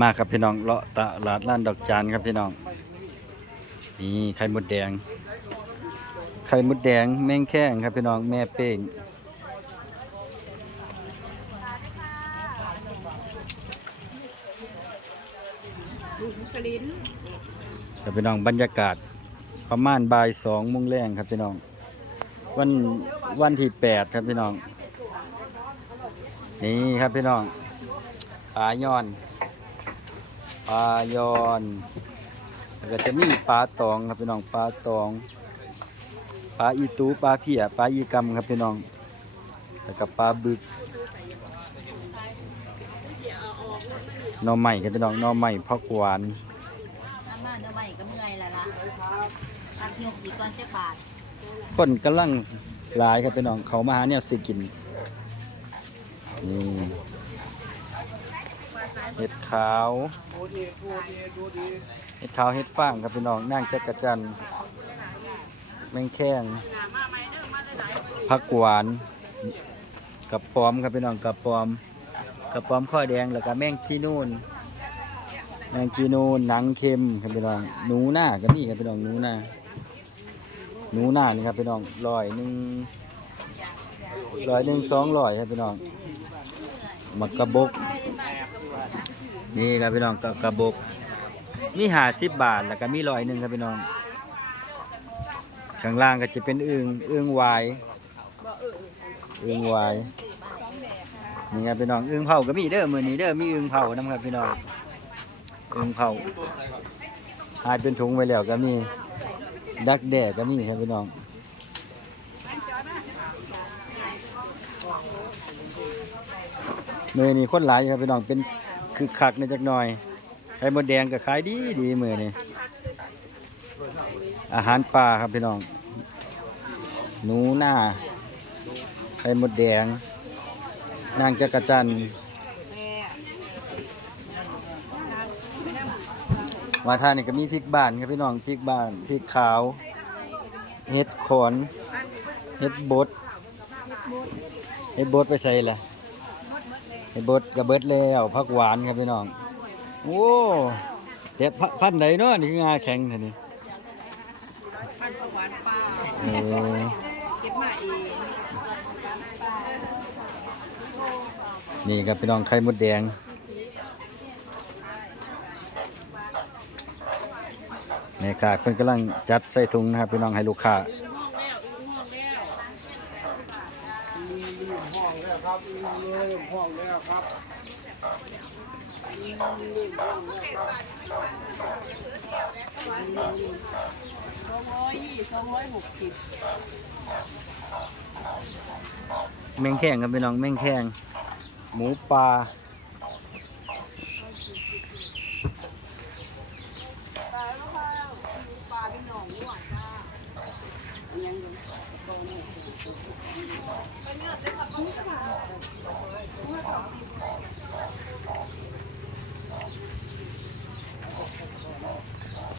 มาครับพี่น้องเลาะตลาดล้านดอกจานครับพี่น้องนี่ไข่มดแดง ไข่มดแดงแมงแข้งครับพี่น้องแม่เป้งครับพี่น้องบรรยากาศประมาณบ่ายสองโมงแรงครับพี่น้อง วันวันที่แปดครับพี่น้อง นี่ครับพี่น้องปลาย้อน ปลายอนแล้วก็จะมีปลาตองครับพี่น้องปลาตองปลาอีตูปลาเพียปลาอีกำครับพี่น้องแล้วก็ปลาบึกหน่อใหม่ครับพี่น้องหน่อใหม่พักหวานน้ำมันน้ำใหม่ก็เมื่อยแล้วล่ะอักยกอีกก่อนจะบาทคนกำลังหลายครับพี่น้องเขามาหาเนี่ยสิกินนี่ เห็ดขาวเห็ดขาวเห็ดฟางครับพี่น้องนั่งจักระจันแมงแข้งผักหวานกับปอมครับพี่น้องกับปอมกับปอมข้อแดงแล้วก็แมงจีนูนแมงจีนูนหนังเค็มครับพี่น้องหนูหน้าก็นี่ครับพี่น้องหนูหน้าหนูหน้านี่ครับพี่น้องร้อยหนึ่งร้อยหนึ่งสองร้อยครับพี่น้องมักกระบก นี่ครับพี่น้องกระกระบกมีหาสิบบาทแล้วก็มีร้อยหนึ่งครับพี่น้องข้างล่างก็จะเป็นอึงอึงวายอึงวายนี่ครับพี่น้องอึงเผาก็มีเด้อมือนี้เด้อมีอึงเผานํครับพี่น้องอึงเผาหายเป็นถุงไว้แล้วก็มีดักแด่ก็มีครับพี่น้องมือนี่คนหลายครับพี่น้องเป็น คือคักในจักหน่อย ไข่มดแดงก็ขายดีดีมือนี่อาหารป่าครับพี่น้อง หนูหน้า ไข่มดแดง นางจักรจันมาทานนี่ก็มีพริกบ้านครับพี่น้องพริกบ้านพริกขาวเห็ดขอนเห็ดบดเห็ดบดไปใส่ละ เห็ดบดกระเบิดแล้วผักหวานครับพี่น้อง โอ้เห็ดพ,พันไหนเนาะนี่คืองาแข็งท่านี้พันประหวานป้าเออเก็บมาเองนี่ครับพี่น้องไข่มดแดงนี่ค่ะเพิ่นกำลังจัดใส่ถุงนะครับพี่น้องให้ลูกค้า ห้องแล้วครับเริ่มห้องแล้วครับเริ่มห้องแล้วครับสองร้อยยี่สองร้อยหกสิบแม่งแข้งครับพี่น้องแม่งแข้งหมูปลา ปลาแล้วค่ะปลาเป็นหนองนี่หวานจ้ายังอยู่โตนี่